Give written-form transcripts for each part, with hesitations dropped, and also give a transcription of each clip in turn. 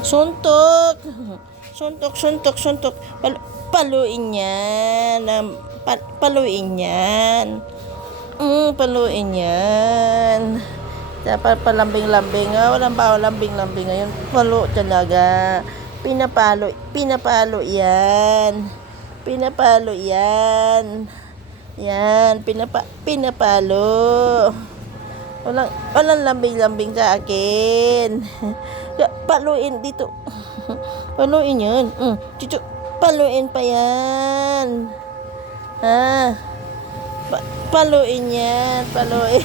Suntok. Suntok, suntok, suntok. Paluin yan. Paluin yan. Paluin yan. Dapat palambing-lambing. Walang bawal lambing-lambing ngayon. Palo talaga. Pinapalo yan. Pinapalo yan. Yan, pinapalo. Walang lambing-lambing sa akin. Paluin dito. Paluin yan. Chuchu, paluin pa yan. Paluin yan. Paluin.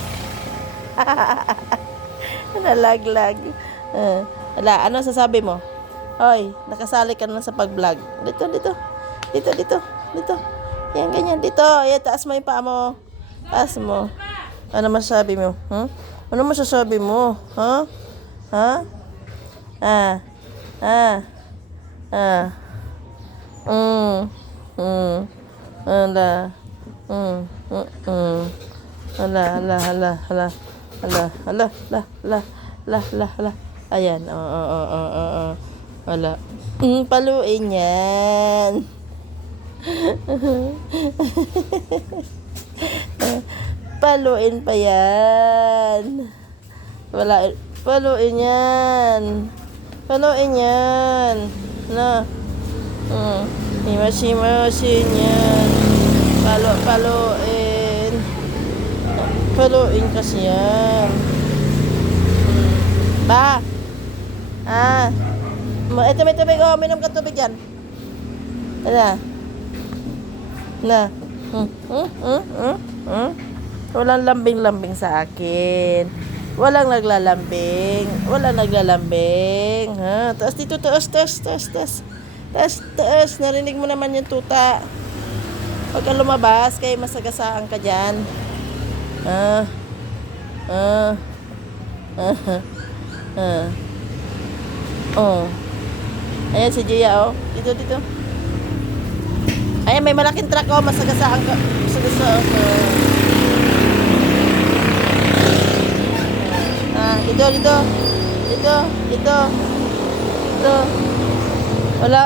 Nalaglag. Wala, ano sasabi mo? Hoy, nakasali ka na sa pag-vlog. Dito. Yan, ganyan. Dito. Yan, taas mo yung paa mo. Taas mo. Ano masasabi mo? Ano masasabi mo? Hala. Ayan. Wala. Paluin yan. Paluin pa yan. Wala. Paluin yan. Paluin yan. Na. Himasin yan. Paluin. Paluin kasi yan. Ba? Ito may tubig. Minom ka tubig yan. Ano? Na. Walang lambing-lambing sa akin. Walang naglalambing. Taas dito. Taas. Narinig mo naman yung tuta. Huwag kang lumabas. Kaya masagasaan ka dyan. Ayan si Gia, Dito. Ayan, may malaking truck, masagasaan ka. Dito. Wala.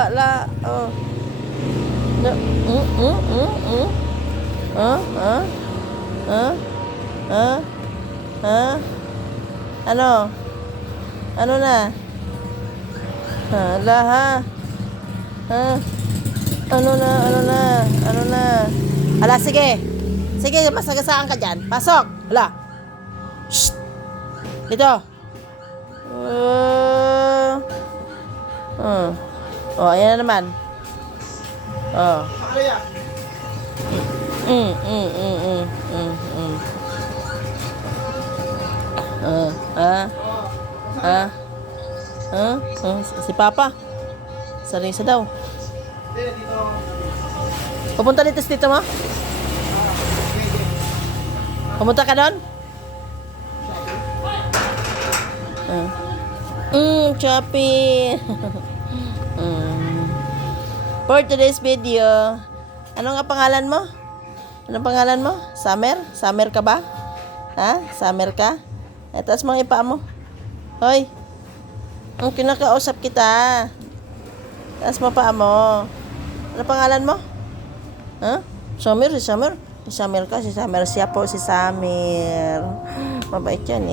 Ano na? Ano na? Ala, sige, masagasaan ka dyan. Pasok. Ala. Shh. Dito. Ayan na naman. Si Papa. Sarisa daw. Pupunta dito mo? Pumunta ka doon? Choppy. For today's video, ano nga pangalan mo? Anong pangalan mo? Summer? Summer ka ba? Summer ka? Taas mo ang ipa mo. Hoy. Kinakausap kita. Taas mo pa mo. Ano pangalan mo? Summer, si Summer. Si Summer ka, si Summer. Siya po si Summer. Mabait yan